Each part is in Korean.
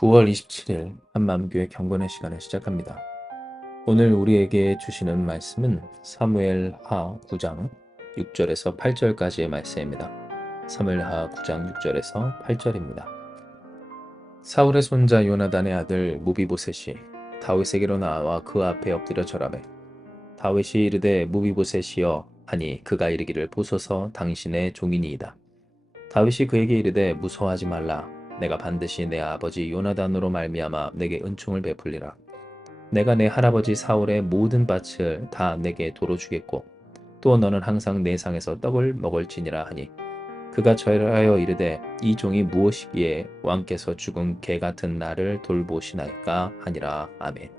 9월 27일 한마음교회 경건의 시간을 시작합니다. 오늘 우리에게 주시는 말씀은 사무엘하 9장 6절에서 8절까지의 말씀입니다. 사무엘하 9장 6절에서 8절입니다. 사울의 손자 요나단의 아들 무비보셋이 다윗에게로 나와 그 앞에 엎드려 절하매 다윗이 이르되 무비보셋이여 하니 그가 이르기를 보소서 당신의 종이니이다. 다윗이 그에게 이르되 무서워하지 말라. 내가 반드시 내 아버지 요나단으로 말미암아 내게 은총을 베풀리라. 내가 내 할아버지 사울의 모든 밭을 다 내게 도로 주겠고 또 너는 항상 내 상에서 떡을 먹을지니라 하니 그가 절하여 이르되 이 종이 무엇이기에 왕께서 죽은 개 같은 나를 돌보시나이까 하니라. 아멘.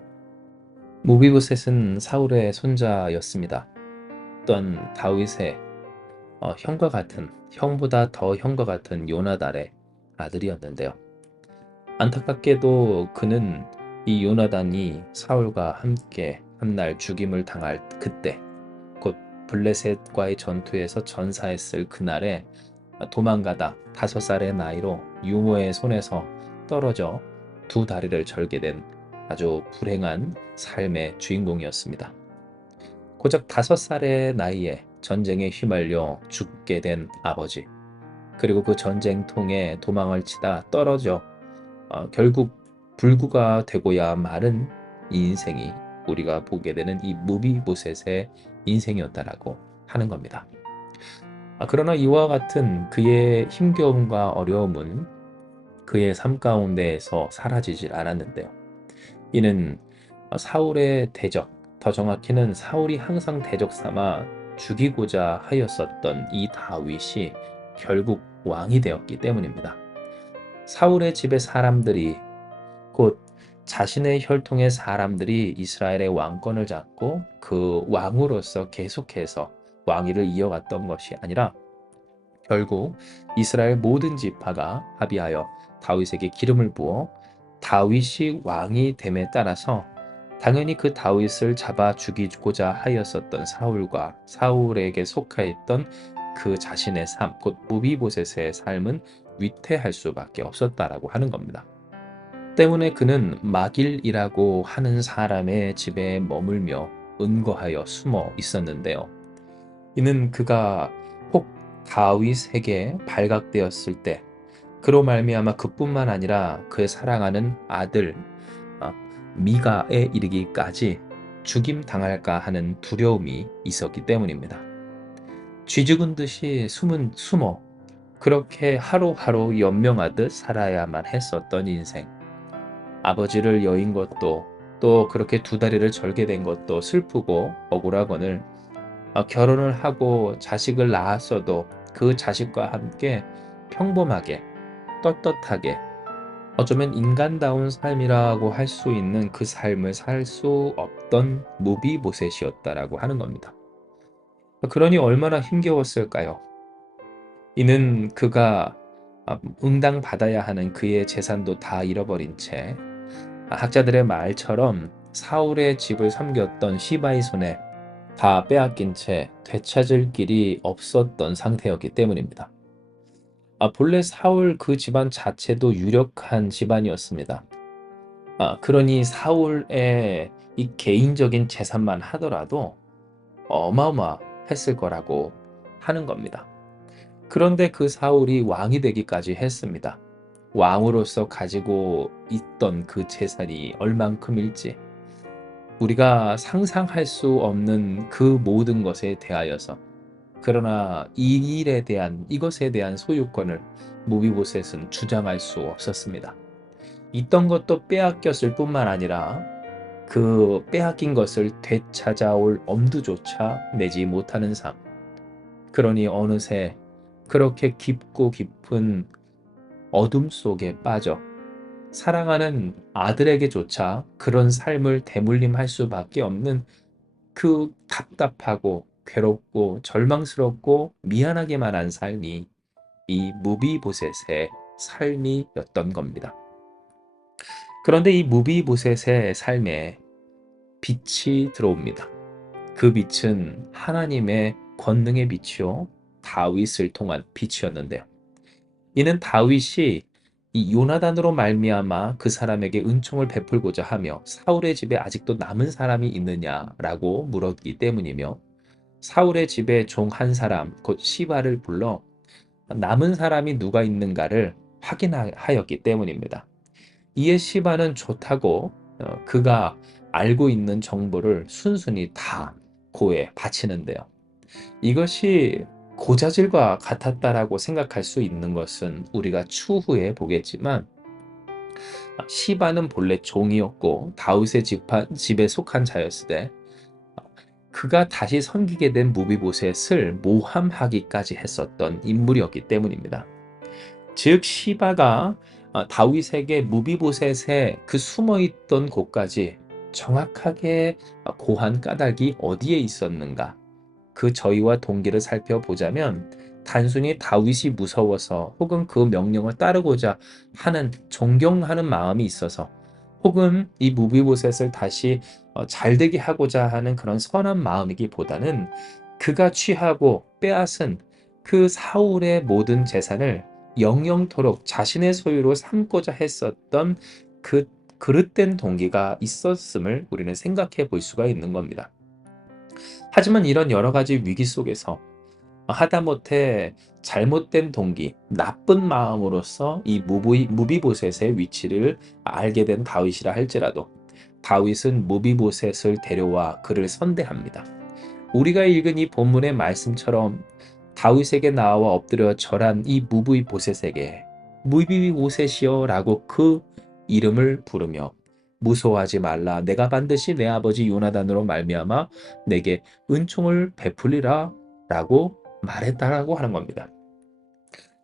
무비보셋은 사울의 손자였습니다. 또한 다윗의 형과 같은, 형보다 더 형과 같은 요나단의 아들이었는데요. 안타깝게도 그는 이 요나단이 사울과 함께 한 날 죽임을 당할 그때, 곧 블레셋과의 전투에서 전사했을 그날에 도망가다 5살의 나이로 유모의 손에서 떨어져 두 다리를 절게 된 아주 불행한 삶의 주인공이었습니다. 고작 5살의 나이에 전쟁에 휘말려 죽게 된 아버지, 그리고 그 전쟁통에 도망을 치다 떨어져 결국 불구가 되고야 마른 이 인생이 우리가 보게 되는 이 무비보셋의 인생이었다라고 하는 겁니다. 그러나 이와 같은 그의 힘겨움과 어려움은 그의 삶 가운데에서 사라지질 않았는데요. 이는 사울의 대적, 더 정확히는 사울이 항상 대적 삼아 죽이고자 하였었던 이 다윗이 결국 왕이 되었기 때문입니다. 사울의 집의 사람들이, 곧 자신의 혈통의 사람들이 이스라엘의 왕권을 잡고 그 왕으로서 계속해서 왕위를 이어갔던 것이 아니라 결국 이스라엘 모든 지파가 합의하여 다윗에게 기름을 부어 다윗이 왕이 됨에 따라서 당연히 그 다윗을 잡아 죽이고자 하였었던 사울과 사울에게 속하였던 그 자신의 삶, 곧 무비보셋의 삶은 위태할 수밖에 없었다라고 하는 겁니다. 때문에 그는 마길이라고 하는 사람의 집에 머물며 은거하여 숨어 있었는데요. 이는 그가 혹 다윗에게 발각되었을 때 그로 말미암아 그뿐만 아니라 그의 사랑하는 아들 미가에 이르기까지 죽임 당할까 하는 두려움이 있었기 때문입니다. 쥐 죽은 듯이 숨어 그렇게 하루하루 연명하듯 살아야만 했었던 인생. 아버지를 여인 것도 또 그렇게 두 다리를 절게 된 것도 슬프고 억울하거늘 결혼을 하고 자식을 낳았어도 그 자식과 함께 평범하게 떳떳하게 어쩌면 인간다운 삶이라고 할 수 있는 그 삶을 살 수 없던 무비보셋이었다라고 하는 겁니다. 그러니 얼마나 힘겨웠을까요? 이는 그가 응당받아야 하는 그의 재산도 다 잃어버린 채 학자들의 말처럼 사울의 집을 섬겼던 시바의 손에 다 빼앗긴 채 되찾을 길이 없었던 상태였기 때문입니다. 본래 사울 그 집안 자체도 유력한 집안이었습니다. 그러니 사울의 이 개인적인 재산만 하더라도 어마어마했을 거라고 하는 겁니다. 그런데 그 사울이 왕이 되기까지 했습니다. 왕으로서 가지고 있던 그 재산이 얼만큼일지 우리가 상상할 수 없는 그 모든 것에 대하여서, 그러나 이 일에 대한, 이것에 대한 소유권을 무비보셋은 주장할 수 없었습니다. 있던 것도 빼앗겼을 뿐만 아니라 그 빼앗긴 것을 되찾아올 엄두조차 내지 못하는 삶. 그러니 어느새 그렇게 깊고 깊은 어둠 속에 빠져 사랑하는 아들에게조차 그런 삶을 대물림할 수밖에 없는 그 답답하고 괴롭고 절망스럽고 미안하기만 한 삶이 이 무비보셋의 삶이었던 겁니다. 그런데 이 무비보셋의 삶에 빛이 들어옵니다. 그 빛은 하나님의 권능의 빛이요 다윗을 통한 빛이었는데요. 이는 다윗이 이 요나단으로 말미암아 그 사람에게 은총을 베풀고자 하며 사울의 집에 아직도 남은 사람이 있느냐라고 물었기 때문이며 사울의 집에 종 한 사람 곧 시바를 불러 남은 사람이 누가 있는가를 확인하였기 때문입니다. 이에 시바는 좋다고 그가 알고 있는 정보를 순순히 다 고에 바치는데요. 이것이 고자질과 같았다라고 생각할 수 있는 것은 우리가 추후에 보겠지만 시바는 본래 종이었고 다윗의 집에 속한 자였으되 그가 다시 섬기게 된 무비보셋을 모함하기까지 했었던 인물이었기 때문입니다. 즉 시바가 다윗에게 무비보셋의 그 숨어있던 곳까지 정확하게 고한 까닭이 어디에 있었는가, 그 저희와 동기를 살펴보자면 단순히 다윗이 무서워서 혹은 그 명령을 따르고자 하는 존경하는 마음이 있어서 혹은 이 무비보셋을 다시 잘되게 하고자 하는 그런 선한 마음이기보다는 그가 취하고 빼앗은 그 사울의 모든 재산을 영영토록 자신의 소유로 삼고자 했었던 그 그릇된 동기가 있었음을 우리는 생각해 볼 수가 있는 겁니다. 하지만 이런 여러 가지 위기 속에서 하다못해 잘못된 동기, 나쁜 마음으로서 이 무비보셋의 위치를 알게 된 다윗이라 할지라도 다윗은 무비보셋을 데려와 그를 선대합니다. 우리가 읽은 이 본문의 말씀처럼 다윗에게 나와 엎드려 절한 이 무비보셋에게 무비보셋이여 라고 그 이름을 부르며 무서워하지 말라, 내가 반드시 내 아버지 요나단으로 말미암아 내게 은총을 베풀리라 라고 말했다라고 하는 겁니다.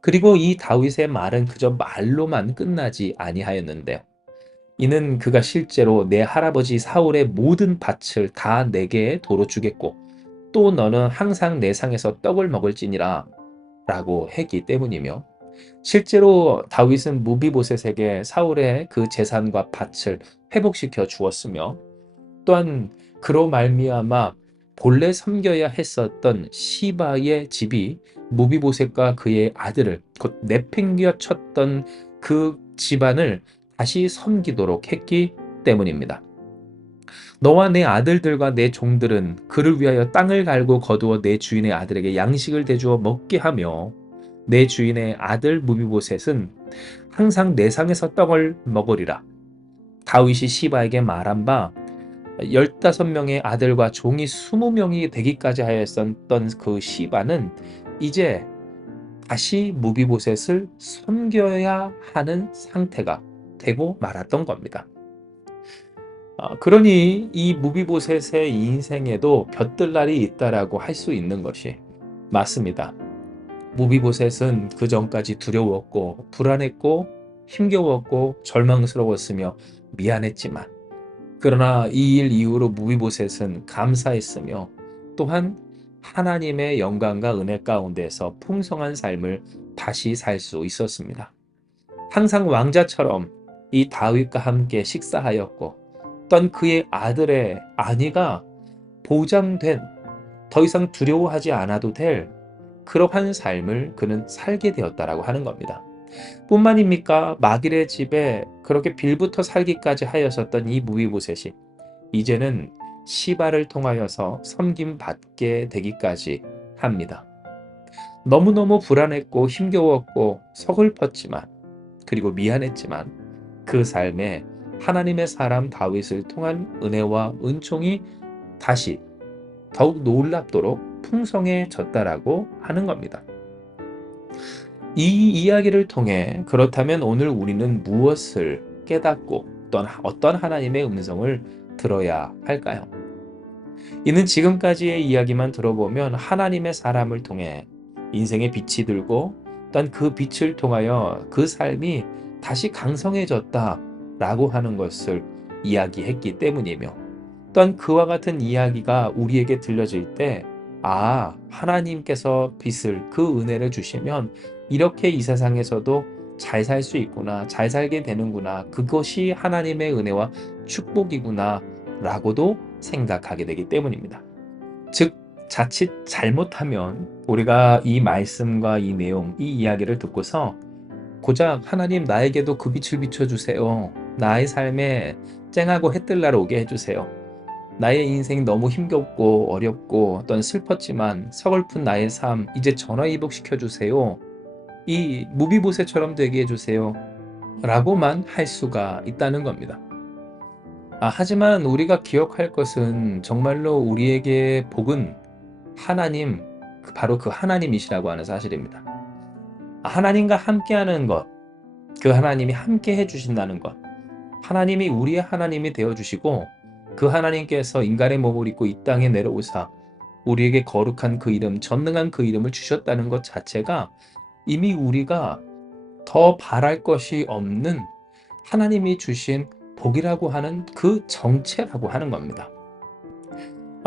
그리고 이 다윗의 말은 그저 말로만 끝나지 아니하였는데요. 이는 그가 실제로 내 할아버지 사울의 모든 밭을 다 내게 도로 주겠고 또 너는 항상 내 상에서 떡을 먹을지니라 라고 했기 때문이며, 실제로 다윗은 무비보셋에게 사울의 그 재산과 밭을 회복시켜 주었으며 또한 그로 말미암아 본래 섬겨야 했었던 시바의 집이 무비보셋과 그의 아들을 곧 내팽개쳤던 그 집안을 다시 섬기도록 했기 때문입니다. 너와 내 아들들과 내 종들은 그를 위하여 땅을 갈고 거두어 내 주인의 아들에게 양식을 대주어 먹게 하며 내 주인의 아들 무비보셋은 항상 내 상에서 떡을 먹으리라. 다윗이 시바에게 말한 바 15명의 아들과 종이 20명이 되기까지 하였던 그 시바는 이제 다시 무비보셋을 섬겨야 하는 상태가 되고 말았던 겁니다. 그러니 이 무비보셋의 인생에도 볕들날이 있다라고 할 수 있는 것이 맞습니다. 무비보셋은 그 전까지 두려웠고 불안했고 힘겨웠고 절망스러웠으며 미안했지만, 그러나 이 일 이후로 무비보셋은 감사했으며 또한 하나님의 영광과 은혜 가운데서 풍성한 삶을 다시 살 수 있었습니다. 항상 왕자처럼 이 다윗과 함께 식사하였고 또한 그의 아들의 안위가 보장된, 더 이상 두려워하지 않아도 될 그러한 삶을 그는 살게 되었다라고 하는 겁니다. 뿐만입니까? 마길의 집에 그렇게 빌부터 살기까지 하였었던 이 무비보셋이 이제는 시바를 통하여서 섬김 받게 되기까지 합니다. 너무너무 불안했고 힘겨웠고 서글펐지만 그리고 미안했지만 그 삶에 하나님의 사람 다윗을 통한 은혜와 은총이 다시 더욱 놀랍도록 풍성해졌다라고 하는 겁니다. 이 이야기를 통해 그렇다면 오늘 우리는 무엇을 깨닫고 또는 어떤 하나님의 음성을 들어야 할까요? 이는 지금까지의 이야기만 들어보면 하나님의 사람을 통해 인생의 빛이 들고 또한 그 빛을 통하여 그 삶이 다시 강성해졌다라고 하는 것을 이야기했기 때문이며, 또한 그와 같은 이야기가 우리에게 들려질 때 하나님께서 빛을, 그 은혜를 주시면 이렇게 이 세상에서도 잘 살 수 있구나, 잘 살게 되는구나, 그것이 하나님의 은혜와 축복이구나 라고도 생각하게 되기 때문입니다. 즉 자칫 잘못하면 우리가 이 말씀과 이 내용, 이 이야기를 듣고서 고작 하나님 나에게도 그 빛을 비춰주세요. 나의 삶에 쨍하고 해뜰 날 오게 해주세요. 나의 인생 너무 힘겹고 어렵고 어떤 슬펐지만 서글픈 나의 삶 이제 전화위복시켜 주세요. 이 무비보세처럼 되게 해주세요. 라고만 할 수가 있다는 겁니다. 하지만 우리가 기억할 것은 정말로 우리에게 복은 하나님, 바로 그 하나님이시라고 하는 사실입니다. 하나님과 함께하는 것, 그 하나님이 함께 해주신다는 것, 하나님이 우리의 하나님이 되어주시고 그 하나님께서 인간의 몸을 입고 이 땅에 내려오사 우리에게 거룩한 그 이름, 전능한 그 이름을 주셨다는 것 자체가 이미 우리가 더 바랄 것이 없는 하나님이 주신 복이라고 하는 그 정체라고 하는 겁니다.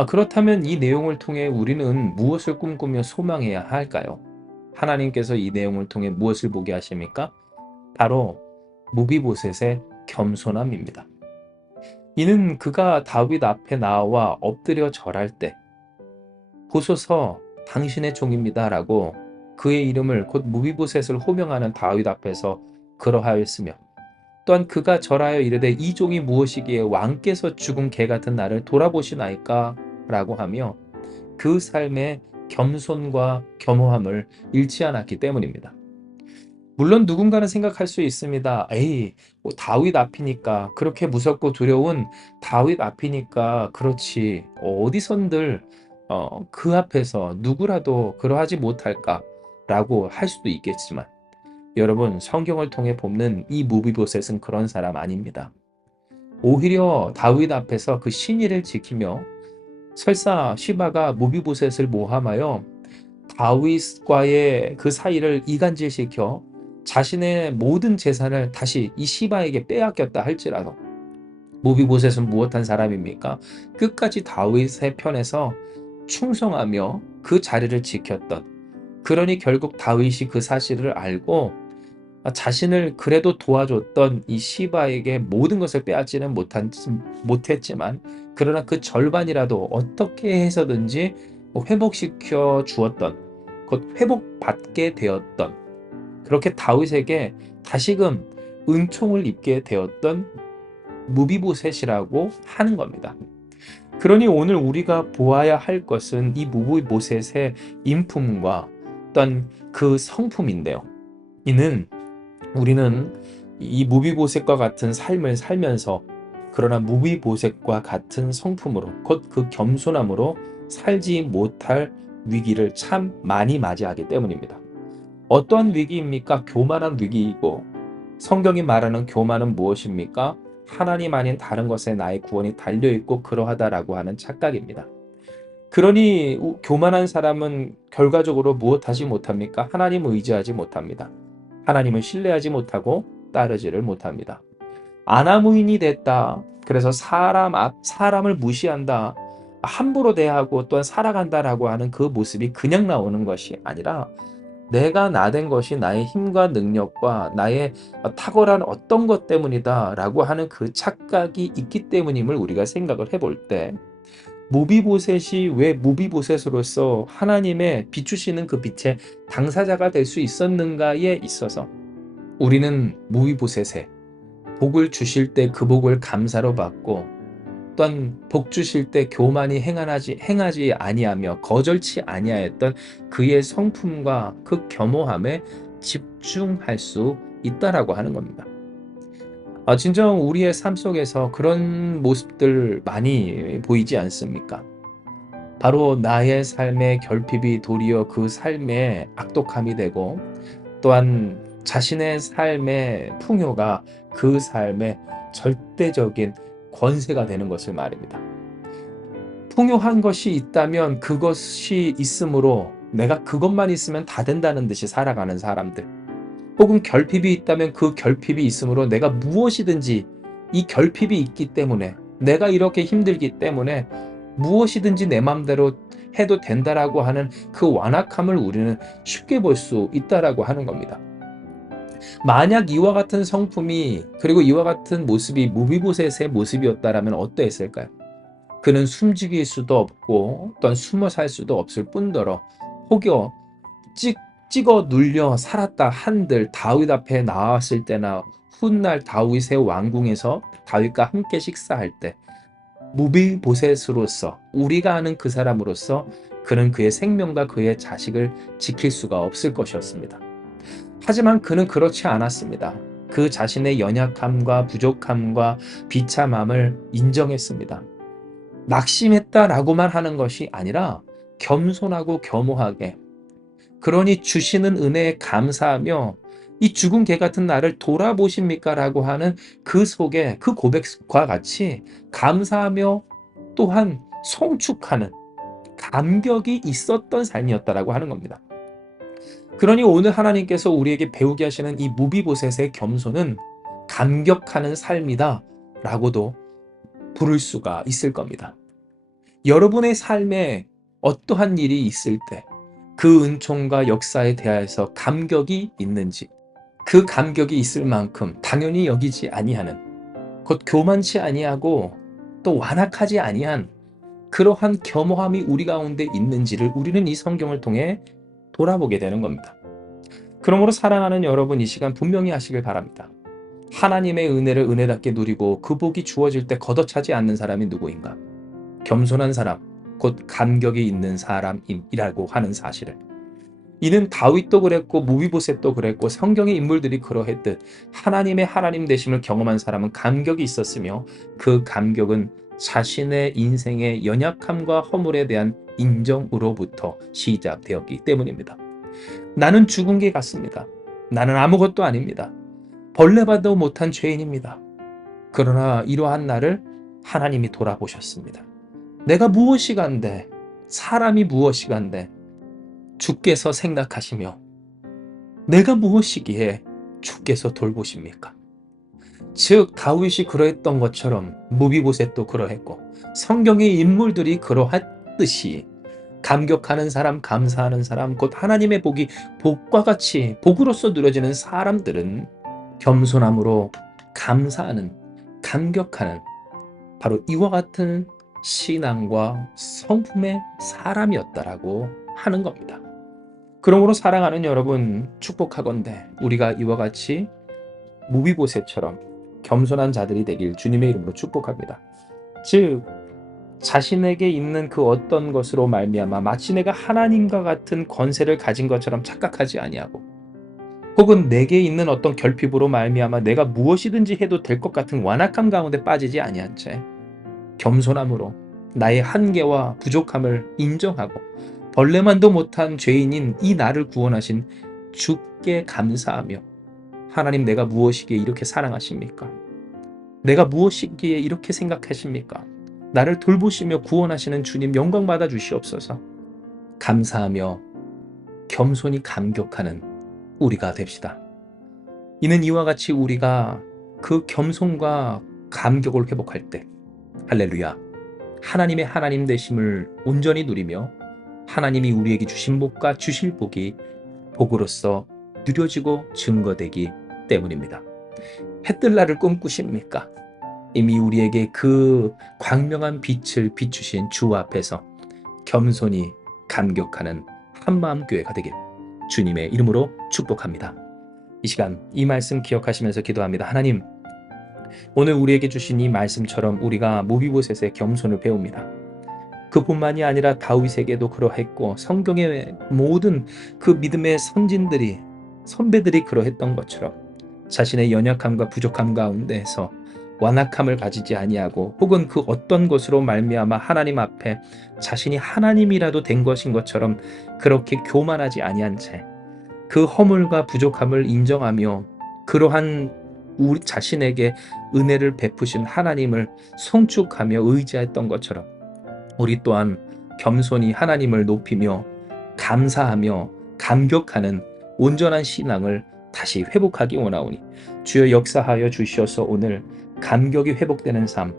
그렇다면 이 내용을 통해 우리는 무엇을 꿈꾸며 소망해야 할까요? 하나님께서 이 내용을 통해 무엇을 보게 하십니까? 바로 무비보셋의 겸손함입니다. 이는 그가 다윗 앞에 나와 엎드려 절할 때 보소서 당신의 종입니다 라고 그의 이름을 곧 무비보셋을 호명하는 다윗 앞에서 그러하였으며 또한 그가 절하여 이르되 이 종이 무엇이기에 왕께서 죽은 개 같은 나를 돌아보시나이까 라고 하며 그 삶의 겸손과 겸허함을 잃지 않았기 때문입니다. 물론 누군가는 생각할 수 있습니다. 에이, 뭐 다윗 앞이니까 그렇게 무섭고 두려운 다윗 앞이니까 그렇지 어디선들 그 앞에서 누구라도 그러하지 못할까라고 할 수도 있겠지만 여러분 성경을 통해 보는 이 무비보셋은 그런 사람 아닙니다. 오히려 다윗 앞에서 그 신의를 지키며 설사 시바가 무비보셋을 모함하여 다윗과의 그 사이를 이간질시켜 자신의 모든 재산을 다시 이 시바에게 빼앗겼다 할지라도 무비보셋은 무엇한 사람입니까? 끝까지 다윗의 편에서 충성하며 그 자리를 지켰던, 그러니 결국 다윗이 그 사실을 알고 자신을 그래도 도와줬던 이 시바에게 모든 것을 빼앗지는 못했지만 그러나 그 절반이라도 어떻게 해서든지 회복시켜 주었던, 곧 회복받게 되었던, 그렇게 다윗에게 다시금 은총을 입게 되었던 무비보셋이라고 하는 겁니다. 그러니 오늘 우리가 보아야 할 것은 이 무비보셋의 인품과 어떤 그 성품인데요. 이는 우리는 이 무비보셋과 같은 삶을 살면서 그러나 무비보셋과 같은 성품으로 곧 그 겸손함으로 살지 못할 위기를 참 많이 맞이하기 때문입니다. 어떠한 위기입니까? 교만한 위기이고 성경이 말하는 교만은 무엇입니까? 하나님 아닌 다른 것에 나의 구원이 달려있고 그러하다라고 하는 착각입니다. 그러니 교만한 사람은 결과적으로 무엇하지 못합니까? 하나님을 의지하지 못합니다. 하나님을 신뢰하지 못하고 따르지를 못합니다. 아나무인이 됐다. 그래서 사람을 무시한다. 함부로 대하고 또한 살아간다라고 하는 그 모습이 그냥 나오는 것이 아니라 내가 나된 것이 나의 힘과 능력과 나의 탁월한 어떤 것 때문이다 라고 하는 그 착각이 있기 때문임을 우리가 생각을 해볼 때 무비보셋이 왜 무비보셋으로서 하나님의 비추시는 그 빛의 당사자가 될 수 있었는가에 있어서 우리는 무비보셋의 복을 주실 때 그 복을 감사로 받고 또한 복 주실 때 교만이 행하지 아니하며 거절치 아니하였던 그의 성품과 그 겸허함에 집중할 수 있다라고 하는 겁니다. 진정 우리의 삶 속에서 그런 모습들 많이 보이지 않습니까? 바로 나의 삶의 결핍이 도리어 그 삶의 악독함이 되고 또한 자신의 삶의 풍요가 그 삶의 절대적인 권세가 되는 것을 말입니다. 풍요한 것이 있다면 그것이 있으므로 내가 그것만 있으면 다 된다는 듯이 살아가는 사람들, 혹은 결핍이 있다면 그 결핍이 있으므로 내가 무엇이든지 이 결핍이 있기 때문에 내가 이렇게 힘들기 때문에 무엇이든지 내 맘대로 해도 된다라고 하는 그 완악함을 우리는 쉽게 볼 수 있다라고 하는 겁니다. 만약 이와 같은 성품이 그리고 이와 같은 모습이 무비보셋의 모습이었다라면 어떠했을까요? 그는 숨죽일 수도 없고 또한 숨어 살 수도 없을 뿐더러 혹여 찍어 눌려 살았다 한들 다윗 앞에 나왔을 때나 훗날 다윗의 왕궁에서 다윗과 함께 식사할 때 무비보셋으로서 우리가 아는 그 사람으로서 그는 그의 생명과 그의 자식을 지킬 수가 없을 것이었습니다. 하지만 그는 그렇지 않았습니다. 그 자신의 연약함과 부족함과 비참함을 인정했습니다. 낙심했다라고만 하는 것이 아니라 겸손하고 겸허하게, 그러니 주시는 은혜에 감사하며 이 죽은 개 같은 나를 돌아보십니까? 라고 하는 그 속에 그 고백과 같이 감사하며 또한 송축하는 감격이 있었던 삶이었다라고 하는 겁니다. 그러니 오늘 하나님께서 우리에게 배우게 하시는 이 무비보셋의 겸손은 감격하는 삶이다 라고도 부를 수가 있을 겁니다. 여러분의 삶에 어떠한 일이 있을 때 그 은총과 역사에 대하여서 감격이 있는지, 그 감격이 있을 만큼 당연히 여기지 아니하는, 곧 교만치 아니하고 또 완악하지 아니한 그러한 겸허함이 우리 가운데 있는지를 우리는 이 성경을 통해 돌아보게 되는 겁니다. 그러므로 사랑하는 여러분, 이 시간 분명히 하시길 바랍니다. 하나님의 은혜를 은혜답게 누리고 그 복이 주어질 때 걷어차지 않는 사람이 누구인가? 겸손한 사람, 곧 감격이 있는 사람이라고 하는 사실을. 이는 다윗도 그랬고 무비보셋도 그랬고 성경의 인물들이 그러했듯 하나님의 하나님 되심을 경험한 사람은 감격이 있었으며 그 감격은 자신의 인생의 연약함과 허물에 대한 인정으로부터 시작되었기 때문입니다. 나는 죽은 개 같습니다. 나는 아무것도 아닙니다. 벌레봐도 못한 죄인입니다. 그러나 이러한 나를 하나님이 돌아보셨습니다. 내가 무엇이간데, 사람이 무엇이간데 주께서 생각하시며 내가 무엇이기에 주께서 돌보십니까? 즉 다윗이 그러했던 것처럼 무비보셋도 그러했고 성경의 인물들이 그러했듯이 감격하는 사람, 감사하는 사람, 곧 하나님의 복이 복과 같이 복으로서 누려지는 사람들은 겸손함으로 감사하는, 감격하는 바로 이와 같은 신앙과 성품의 사람이었다라고 하는 겁니다. 그러므로 사랑하는 여러분, 축복하건대 우리가 이와 같이 무비보셋처럼 겸손한 자들이 되길 주님의 이름으로 축복합니다. 즉 자신에게 있는 그 어떤 것으로 말미암아 마치 내가 하나님과 같은 권세를 가진 것처럼 착각하지 아니하고, 혹은 내게 있는 어떤 결핍으로 말미암아 내가 무엇이든지 해도 될 것 같은 완악함 가운데 빠지지 아니한 채 겸손함으로 나의 한계와 부족함을 인정하고 벌레만도 못한 죄인인 이 나를 구원하신 주께 감사하며, 하나님 내가 무엇이기에 이렇게 사랑하십니까? 내가 무엇이기에 이렇게 생각하십니까? 나를 돌보시며 구원하시는 주님 영광 받아 주시옵소서. 감사하며 겸손히 감격하는 우리가 됩시다. 이는 이와 같이 우리가 그 겸손과 감격을 회복할 때 할렐루야, 하나님의 하나님 되심을 온전히 누리며 하나님이 우리에게 주신 복과 주실 복이 복으로서 누려지고 증거되기 때문입니다. 해뜰 날을 꿈꾸십니까? 이미 우리에게 그 광명한 빛을 비추신 주 앞에서 겸손히 감격하는 한마음 교회가 되길 주님의 이름으로 축복합니다. 이 시간 이 말씀 기억하시면서 기도합니다. 하나님, 오늘 우리에게 주신 이 말씀처럼 우리가 무비보셋의 겸손을 배웁니다. 그뿐만이 아니라 다윗에게도 그러했고 성경의 모든 그 믿음의 선배들이 그러했던 것처럼 자신의 연약함과 부족함 가운데서 완악함을 가지지 아니하고, 혹은 그 어떤 것으로 말미암아 하나님 앞에 자신이 하나님이라도 된 것인 것처럼 그렇게 교만하지 아니한 채 그 허물과 부족함을 인정하며 그러한 우리 자신에게 은혜를 베푸신 하나님을 송축하며 의지했던 것처럼 우리 또한 겸손히 하나님을 높이며 감사하며 감격하는 온전한 신앙을 다시 회복하기 원하오니 주여 역사하여 주시어서 오늘 감격이 회복되는 삶,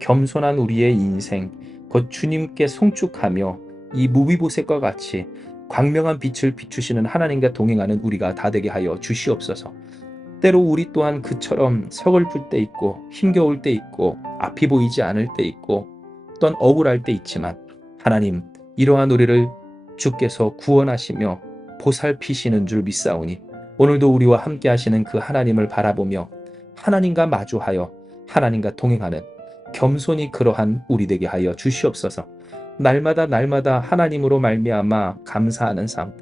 겸손한 우리의 인생, 곧 주님께 송축하며 이 무비보셋과 같이 광명한 빛을 비추시는 하나님과 동행하는 우리가 다 되게 하여 주시옵소서. 때로 우리 또한 그처럼 서글플 때 있고 힘겨울 때 있고 앞이 보이지 않을 때 있고 또한 억울할 때 있지만 하나님, 이러한 우리를 주께서 구원하시며 보살피시는 줄 믿사오니 오늘도 우리와 함께 하시는 그 하나님을 바라보며 하나님과 마주하여 하나님과 동행하는 겸손히 그러한 우리 되게 하여 주시옵소서. 날마다 날마다 하나님으로 말미암아 감사하는 삶,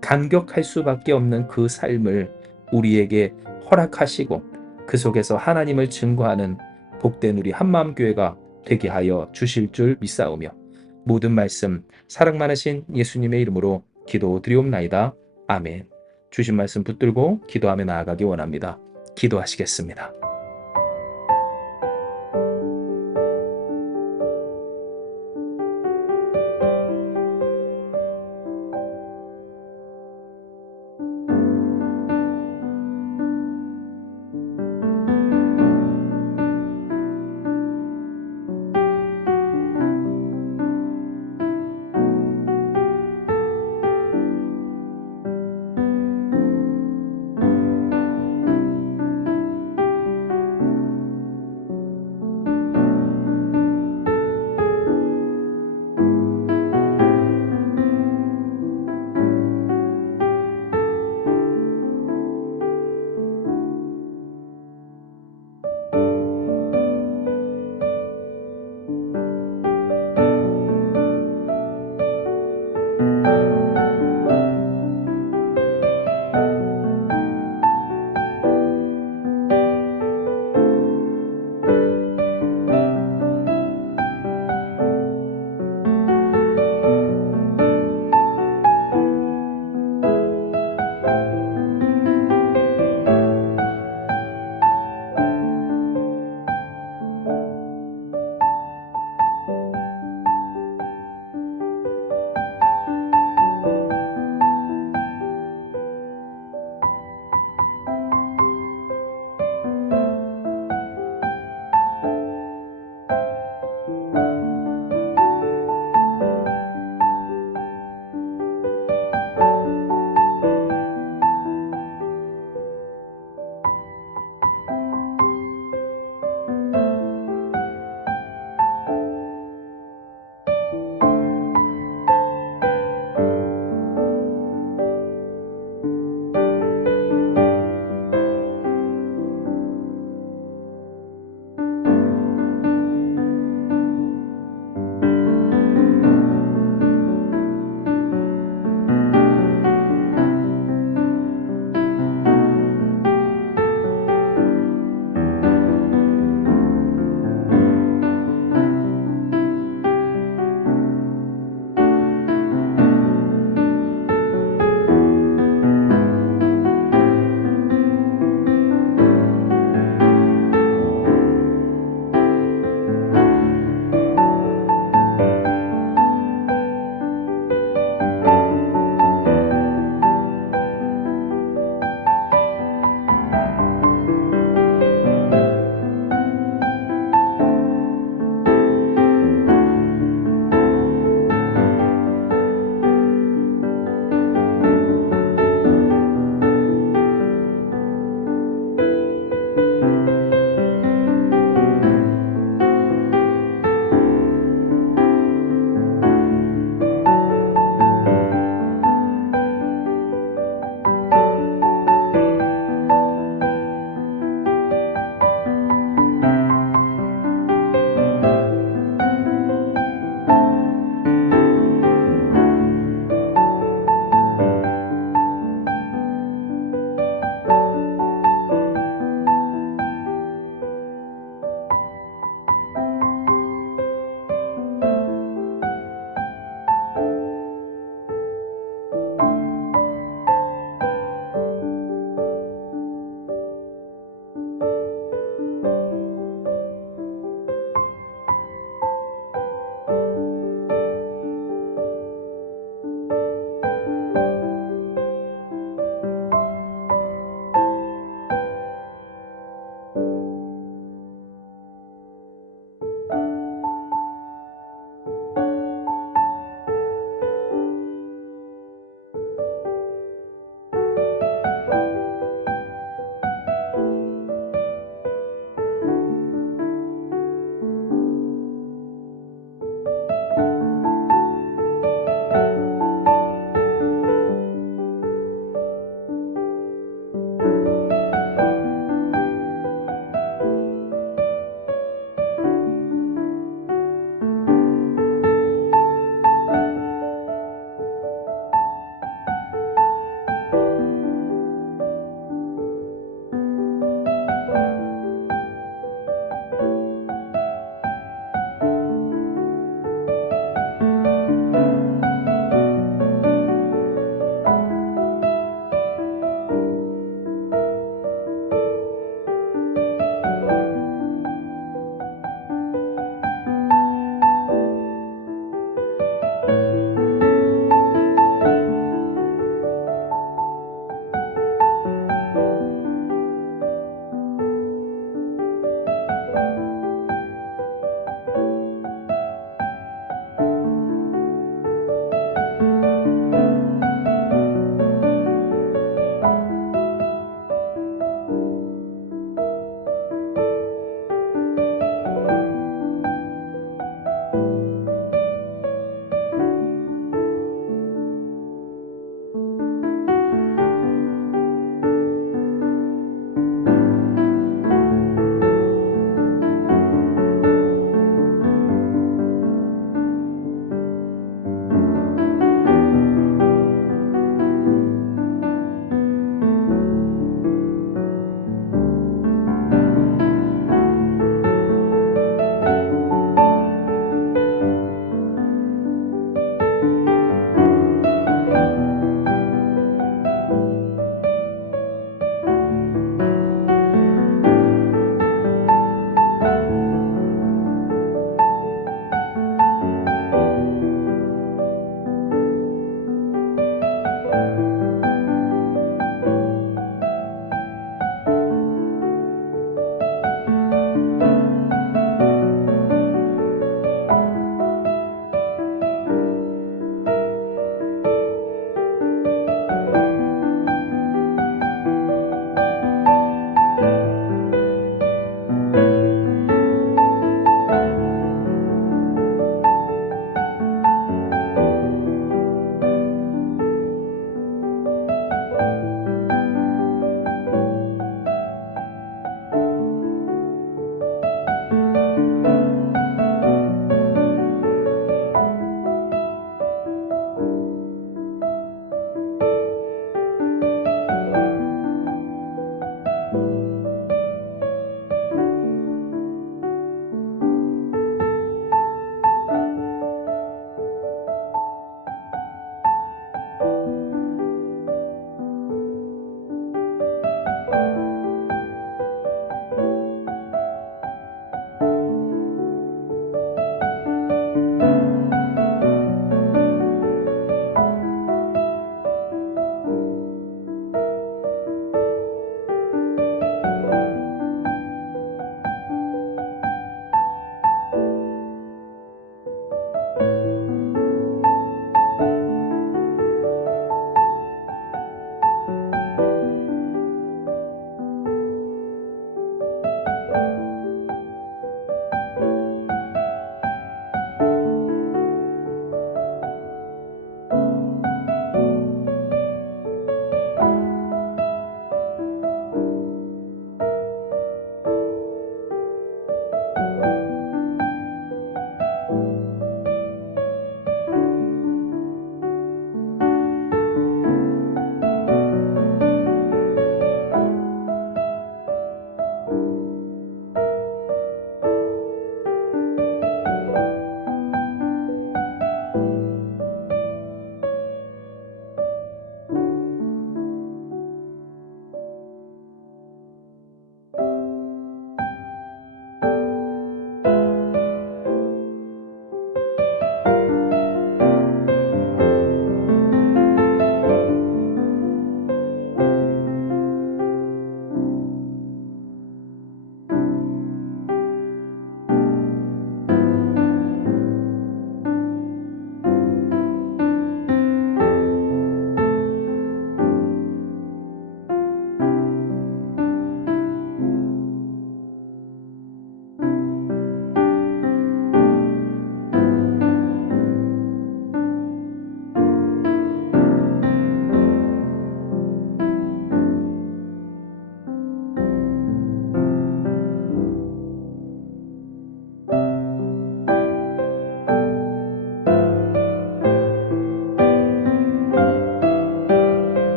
감격할 수밖에 없는 그 삶을 우리에게 허락하시고 그 속에서 하나님을 증거하는 복된 우리 한마음교회가 되게 하여 주실 줄 믿사오며 모든 말씀 사랑 많으신 예수님의 이름으로 기도드리옵나이다. 아멘. 주신 말씀 붙들고 기도하며 나아가기 원합니다. 기도하시겠습니다.